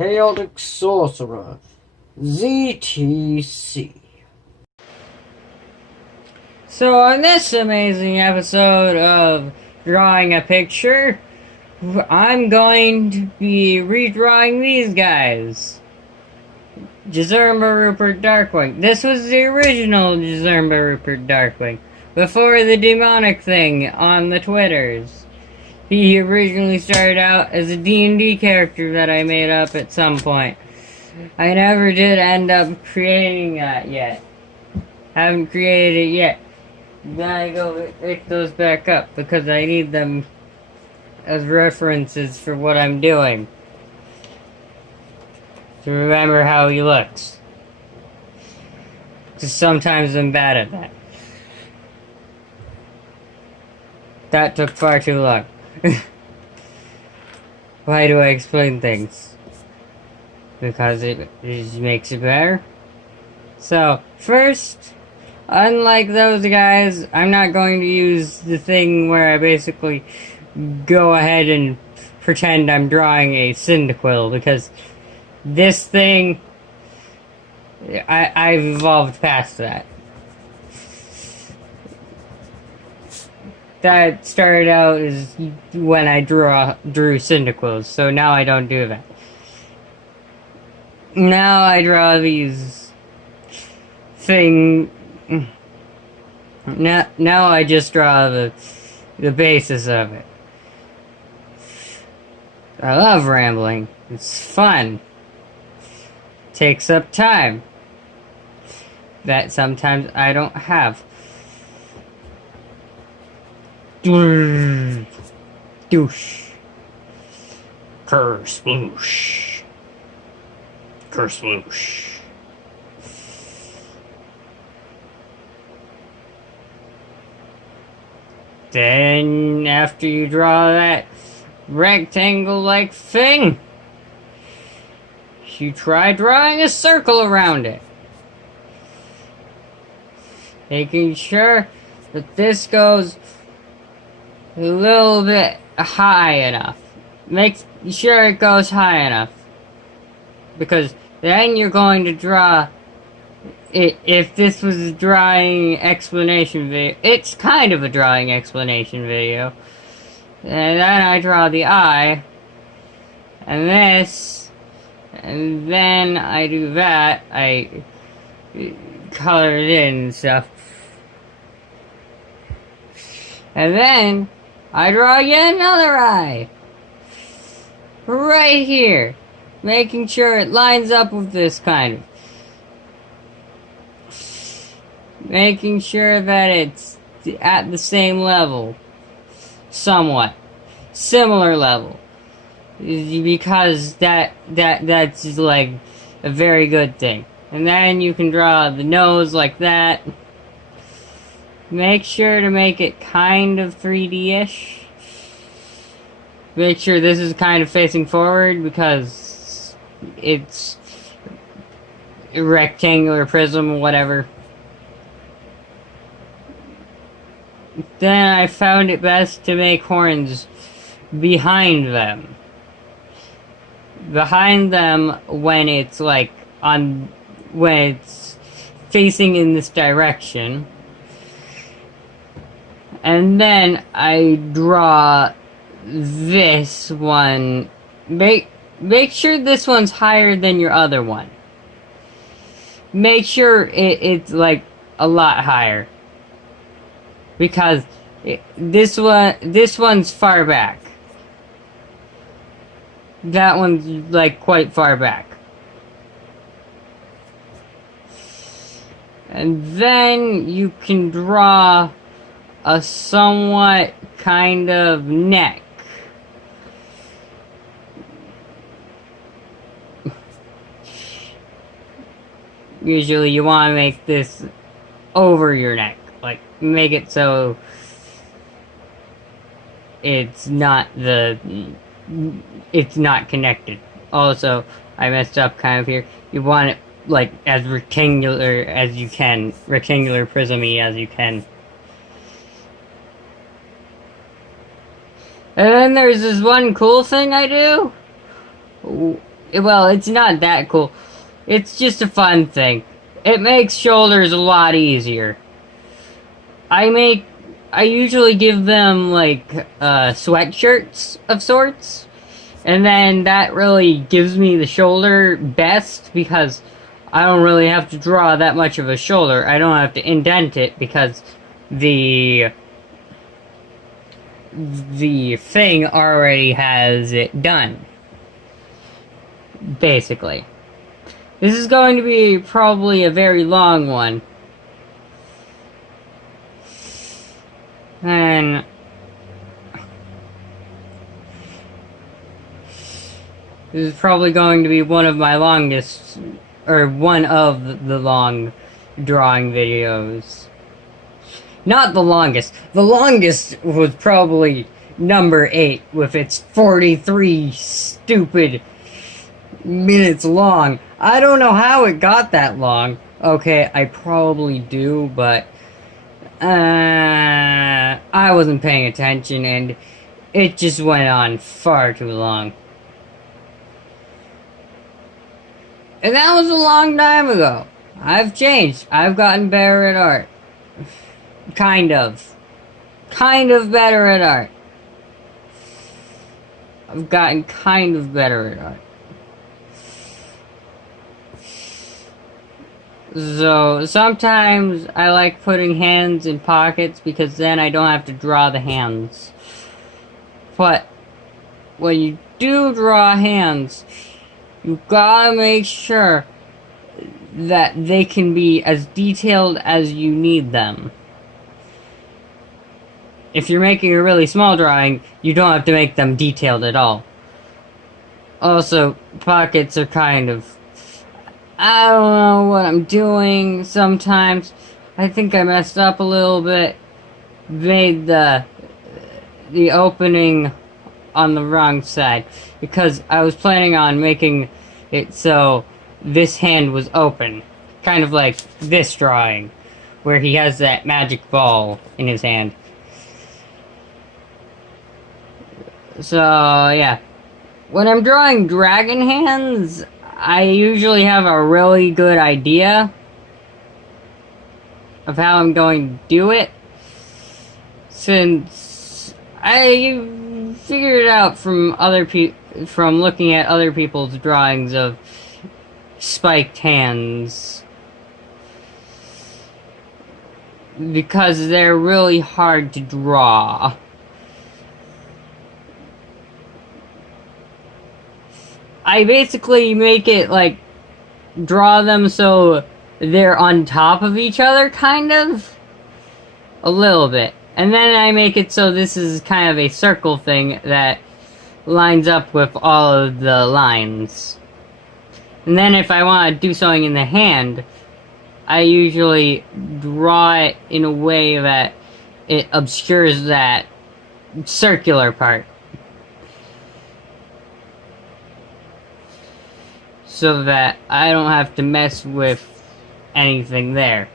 Chaotic Sorcerer, ZTC. So on this amazing episode of Drawing a Picture, I'm going to be redrawing these guys. Jazermba Rupert Darkwing. This was the original Jazermba Rupert Darkwing, before the demonic thing on the Twitters. He originally started out as a D&D character that I made up at some point. I never did end up creating that yet. Haven't created it yet. Then I go pick those back up because I need them as references for what I'm doing. To remember how he looks. Because sometimes I'm bad at that. That took far too long. Why do I explain things? Because it just makes it better. So, first, unlike those guys, I'm not going to use the thing where I basically go ahead and pretend I'm drawing a Cyndaquil, because this thing, I've evolved past that. That started out as when I drew Cyndaquils, so now I don't do that. Now I draw these thing. Now I just draw the basis of it. I love rambling. It's fun. Takes up time that sometimes I don't have. Douche. Kersploosh. Kersploosh. Then, after you draw that rectangle-like thing, you try drawing a circle around it. Making sure that this goes a little bit high enough. Make sure it goes high enough. Because then you're going to draw it. If this was a drawing explanation video, it's kind of a drawing explanation video. And then I draw the eye. And this. And then I do that. I color it in and stuff. And then I draw yet another eye. Right here. Making sure it lines up with this kind of. Making sure that it's at the same level. Somewhat. Similar level. Because that's like a very good thing. And then you can draw the nose like that. Make sure to make it kind of 3D-ish. Make sure this is kind of facing forward because it's a rectangular prism or whatever. Then I found it best to make horns behind them. Behind them when it's like when it's facing in this direction. And then I draw this one. Make sure this one's higher than your other one. Make sure it's like a lot higher. Because this one's far back. That one's like quite far back. And then you can draw a somewhat kind of neck. Usually you want to make this over your neck. Like, make it so it's not connected. Also, I messed up kind of here. You want it like as rectangular as you can. Rectangular prism-y as you can. And then there's this one cool thing I do. Well, it's not that cool. It's just a fun thing. It makes shoulders a lot easier. I usually give them, like, sweatshirts of sorts. And then that really gives me the shoulder best because I don't really have to draw that much of a shoulder. I don't have to indent it because the thing already has it done. Basically. This is going to be probably a very long one. And this is probably going to be one of my longest, or one of the long drawing videos. Not the longest. The longest was probably number 8 with its 43 stupid minutes long. I don't know how it got that long. Okay, I probably do, but I wasn't paying attention and it just went on far too long. And that was a long time ago. I've changed. I've gotten better at art. Kind of. Kind of better at art. I've gotten kind of better at art. So, sometimes I like putting hands in pockets because then I don't have to draw the hands. But when you do draw hands, you gotta make sure that they can be as detailed as you need them. If you're making a really small drawing, you don't have to make them detailed at all. Also, pockets are kind of... I don't know what I'm doing sometimes. I think I messed up a little bit. Made the opening on the wrong side. Because I was planning on making it so this hand was open. Kind of like this drawing. Where he has that magic ball in his hand. So, yeah. When I'm drawing dragon hands, I usually have a really good idea of how I'm going to do it. Since I figured it out from from looking at other people's drawings of spiked hands. Because they're really hard to draw. I basically make it, like, draw them so they're on top of each other, kind of. A little bit. And then I make it so this is kind of a circle thing that lines up with all of the lines. And then if I want to do something in the hand, I usually draw it in a way that it obscures that circular part. So that I don't have to mess with anything there.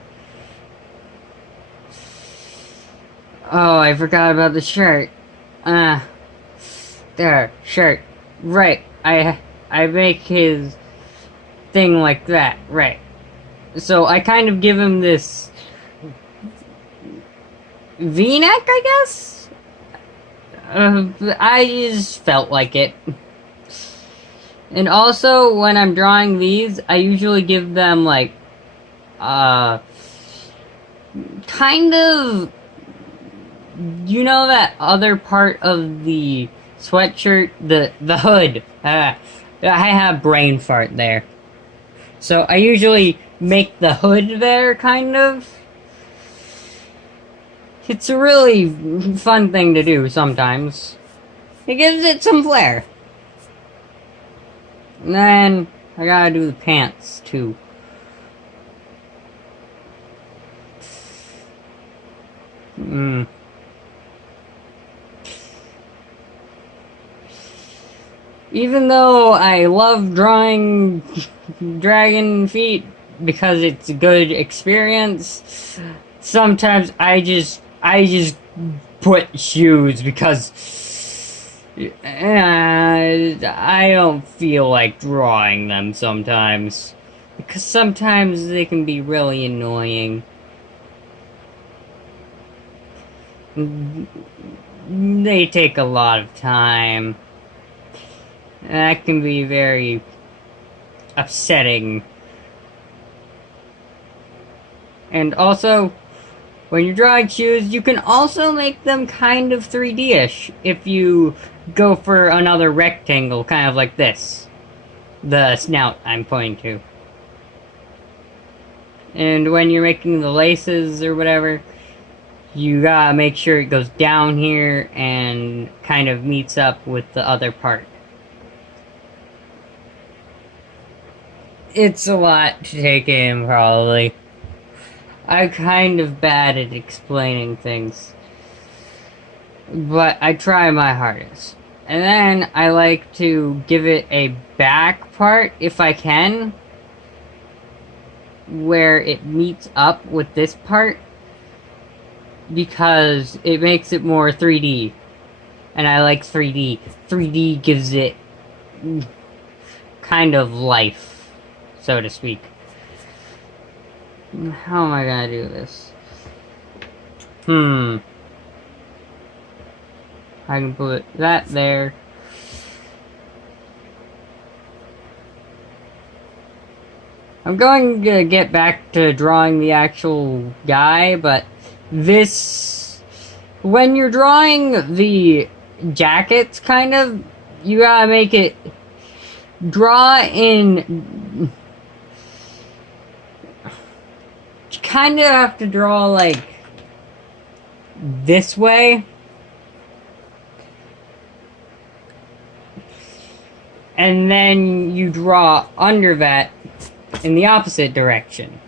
Oh, I forgot about the shirt. There, shirt. Right, I make his thing like that, right. So I kind of give him this V-neck, I guess? I just felt like it. And also, when I'm drawing these, I usually give them, like, kind of, you know that other part of the sweatshirt? The hood. I have brain fart there. So I usually make the hood there, kind of. It's a really fun thing to do sometimes. It gives it some flair. And then, I gotta do the pants, too. Even though I love drawing dragon feet because it's a good experience, sometimes I just put shoes because I don't feel like drawing them sometimes. Because sometimes they can be really annoying. They take a lot of time. And that can be very upsetting. And also, when you're drawing shoes, you can also make them kind of 3D-ish if you go for another rectangle, kind of like this. The snout I'm pointing to. And when you're making the laces or whatever, you gotta make sure it goes down here and kind of meets up with the other part. It's a lot to take in, probably. I'm kind of bad at explaining things. But I try my hardest. And then I like to give it a back part, if I can, where it meets up with this part, because it makes it more 3D. And I like 3D. 3D gives it kind of life, so to speak. How am I gonna do this? I can put that there. I'm going to get back to drawing the actual guy, but this... When you're drawing the jackets, kind of, you gotta make it draw in... You kind of have to draw, like, this way. And then you draw under that in the opposite direction.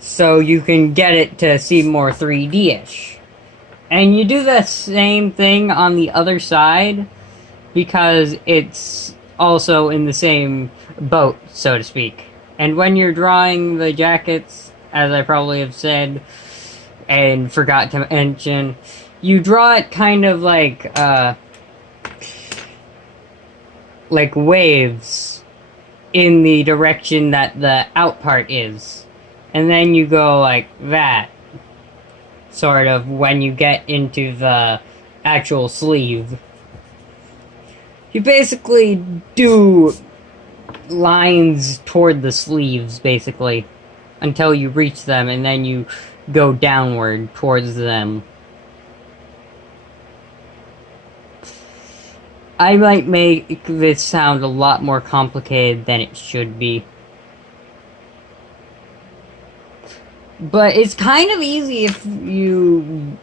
So you can get it to seem more 3D-ish. And you do the same thing on the other side, because it's also in the same boat, so to speak. And when you're drawing the jackets, as I probably have said, and forgot to mention, you draw it kind of like waves in the direction that the out part is. And then you go like that, sort of, when you get into the actual sleeve. You basically do lines toward the sleeves, basically, until you reach them, and then you go downward towards them. I might make this sound a lot more complicated than it should be. But it's kind of easy if you...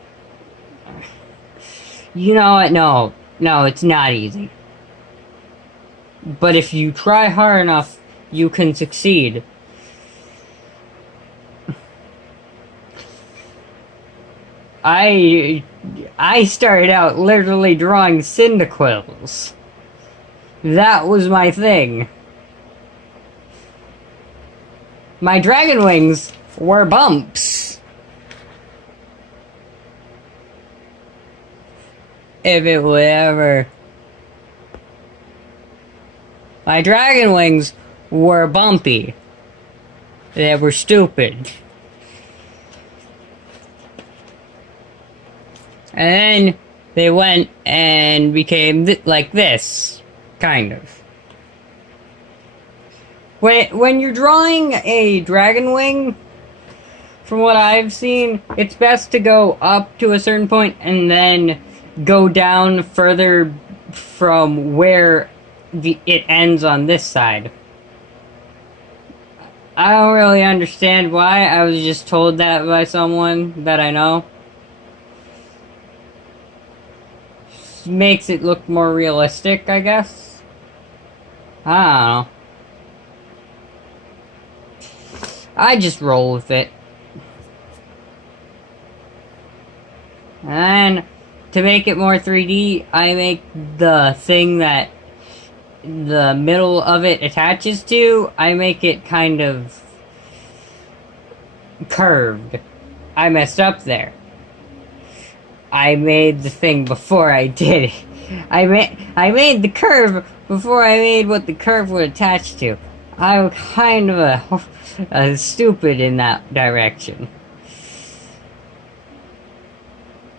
You know what? No, it's not easy. But if you try hard enough, you can succeed. I started out literally drawing cyndaquils. That was my thing. My dragon wings were bumps. If it would ever... My dragon wings were bumpy. They were stupid. And then they went and became like this, kind of. When you're drawing a dragon wing, from what I've seen, it's best to go up to a certain point and then go down further from where it ends on this side. I don't really understand why. I was just told that by someone that I know. Makes it look more realistic, I guess. I don't know. I just roll with it. And to make it more 3D, I make the thing that the middle of it attaches to, I make it kind of curved. I messed up there. I made the thing before I did it. I made the curve before I made what the curve would attach to. I'm kind of a stupid in that direction.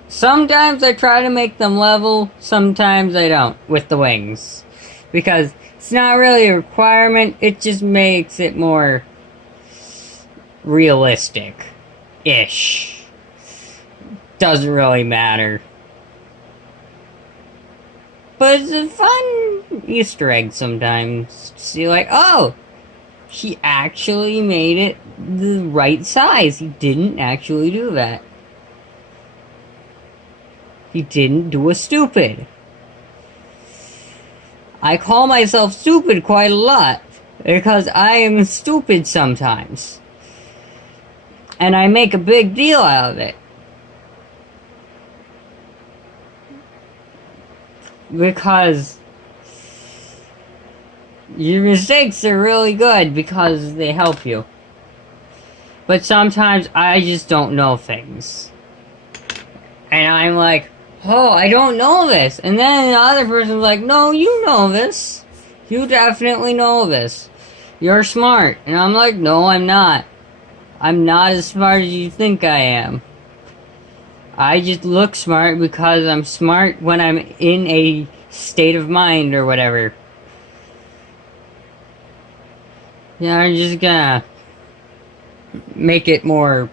Sometimes I try to make them level, sometimes I don't, with the wings. Because it's not really a requirement, it just makes it more realistic-ish. Doesn't really matter. But it's a fun Easter egg sometimes to see, like, oh, he actually made it the right size. He didn't actually do that. He didn't do a stupid. I call myself stupid quite a lot because I am stupid sometimes. And I make a big deal out of it. Because your mistakes are really good because they help you. But sometimes I just don't know things. And I'm like, oh, I don't know this. And then the other person's like, no, you know this. You definitely know this. You're smart. And I'm like, no, I'm not. I'm not as smart as you think I am. I just look smart because I'm smart when I'm in a state of mind or whatever. Yeah, I'm just gonna make it more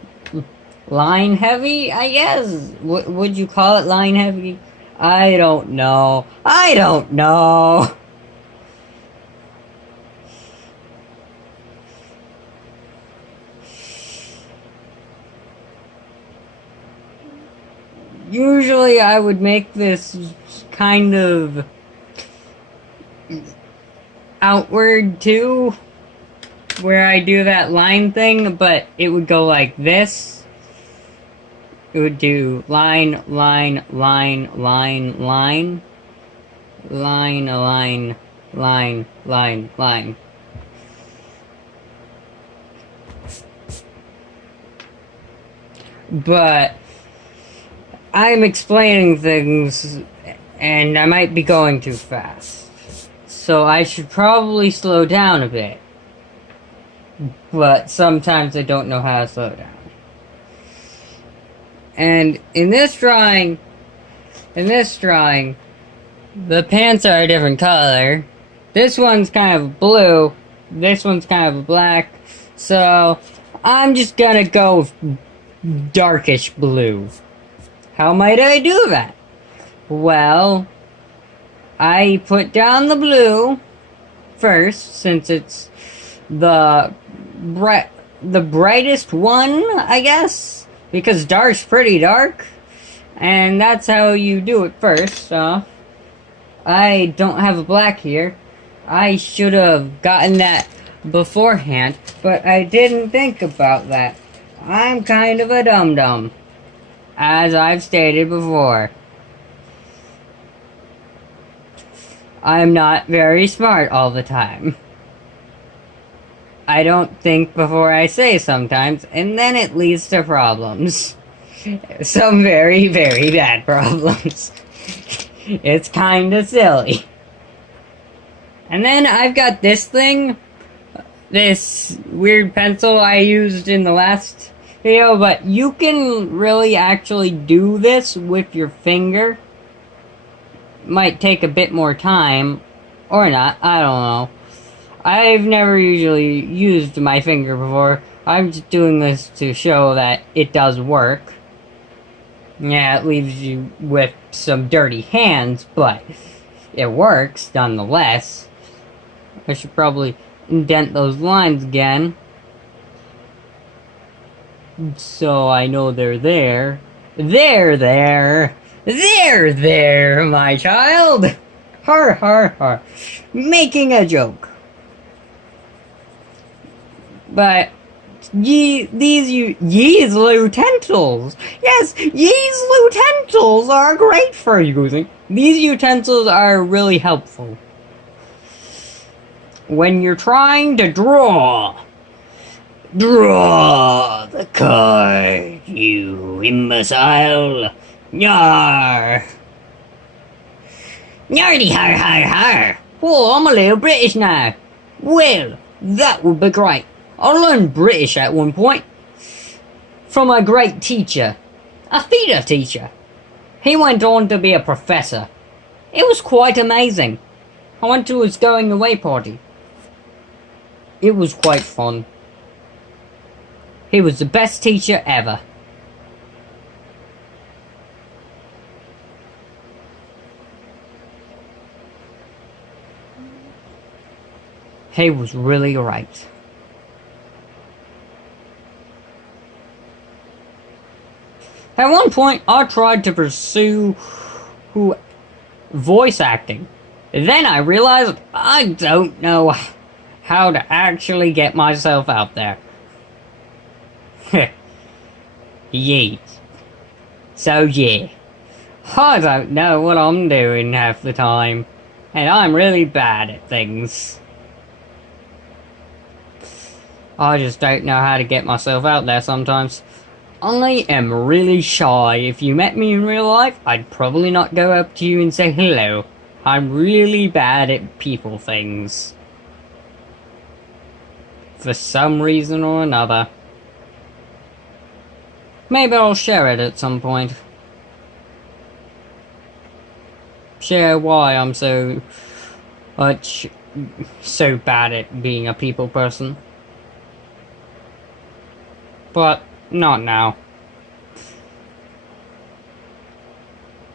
line heavy, I guess. Would you call it line heavy? I don't know. I don't know. Usually I would make this kind of outward too, where I do that line thing, but it would go like this. It would do line, line, line, line, line, line, line, line, line, line. But I'm explaining things, and I might be going too fast. So I should probably slow down a bit. But sometimes I don't know how to slow down. And in this drawing, the pants are a different color. This one's kind of blue. This one's kind of black. So I'm just gonna go with darkish blue. How might I do that? Well, I put down the blue first, since it's the brightest one, I guess, because dark's pretty dark, and that's how you do it first. So I don't have a black here. I should have gotten that beforehand, but I didn't think about that. I'm kind of a dum-dum, as I've stated before. I'm not very smart all the time. I don't think before I say sometimes, and then it leads to problems. Some very, very bad problems. It's kinda silly. And then I've got this thing, this weird pencil I used in the last video, but you can really actually do this with your finger. Might take a bit more time, or not, I don't know. I've never usually used my finger before. I'm just doing this to show that it does work. Yeah, it leaves you with some dirty hands, but it works nonetheless. I should probably indent those lines again, so I know they're there. They're there! They're there, my child! Har har har. Making a joke. But ye's utensils. Yes, ye's utensils are great for using. These utensils are really helpful when you're trying to draw the card. You imbecile! Yar! Yardy har har har! Oh, I'm a little British now. Well, that would be great. I learned British at one point. From a great teacher. A theatre teacher. He went on to be a professor. It was quite amazing. I went to his going away party. It was quite fun. He was the best teacher ever. He was really great. At one point, I tried to pursue voice acting. Then I realized I don't know how to actually get myself out there. Yeet. So yeah, I don't know what I'm doing half the time, and I'm really bad at things. I just don't know how to get myself out there sometimes. I am really shy. If you met me in real life, I'd probably not go up to you and say hello. I'm really bad at people things. For some reason or another. Maybe I'll share it at some point. Share why I'm so bad at being a people person. But not now.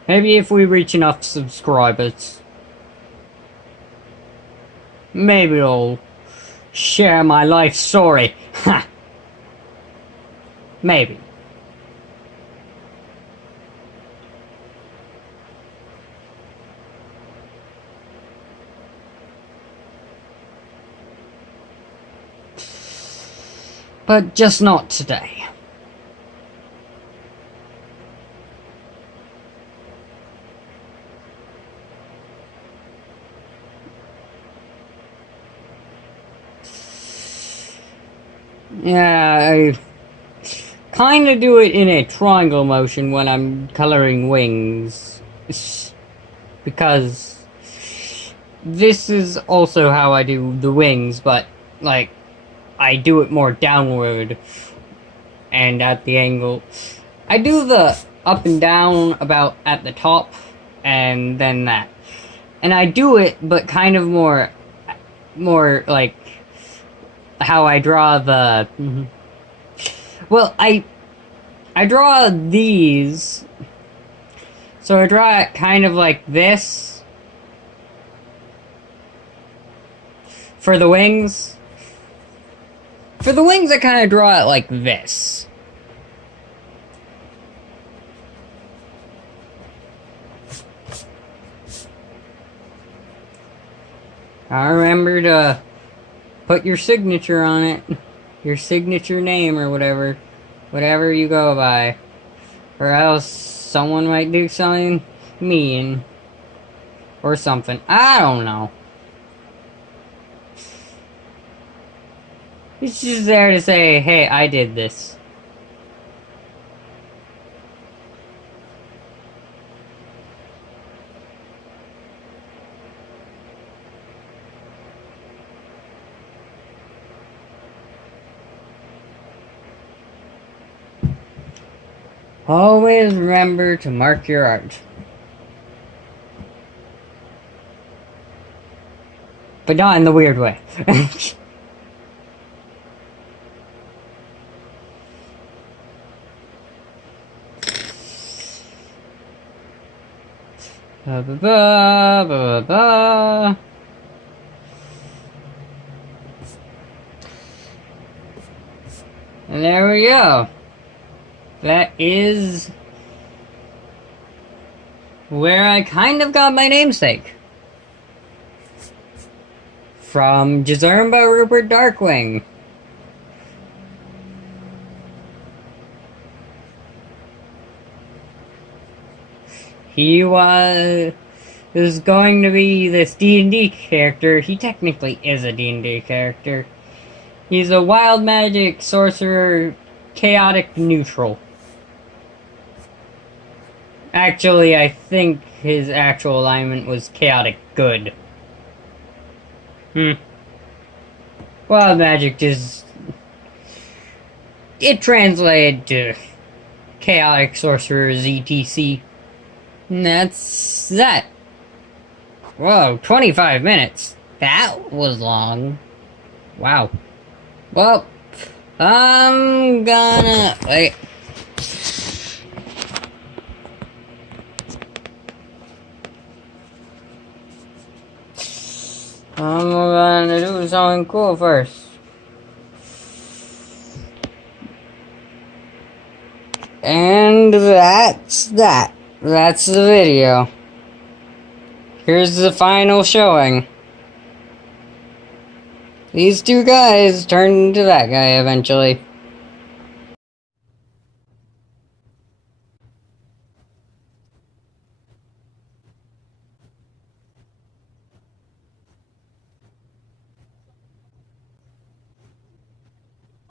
Maybe if we reach enough subscribers. Maybe I'll share my life story. Ha! Maybe. But just not today. Yeah, I kind of do it in a triangle motion when I'm coloring wings. Because this is also how I do the wings, but like I do it more downward and at the angle. I do the up and down about at the top and then that. And I do it, but kind of more like how I draw the... Well, I draw these. So I draw it kind of like this. For the wings. For the wings, I kind of draw it like this. I remember to put your signature on it. Your signature name or whatever. Whatever you go by. Or else someone might do something mean. Or something. I don't know. It's just there to say, hey, I did this. Always remember to mark your art. But not in the weird way. Ba, ba, ba, ba, ba. And there we go. That is where I kind of got my namesake. From Jazermba Rupert Darkwing. He was going to be this D&D character. He technically is a D&D character. He's a wild magic sorcerer, chaotic neutral. Actually, I think his actual alignment was chaotic good. Wild magic just... it translated to chaotic sorcerers etc. And that's that. Whoa, 25 minutes. That was long. Wow. Well, I'm gonna... wait. I'm gonna do something cool first. And that's that. That's the video. Here's the final showing. These two guys turned into that guy eventually.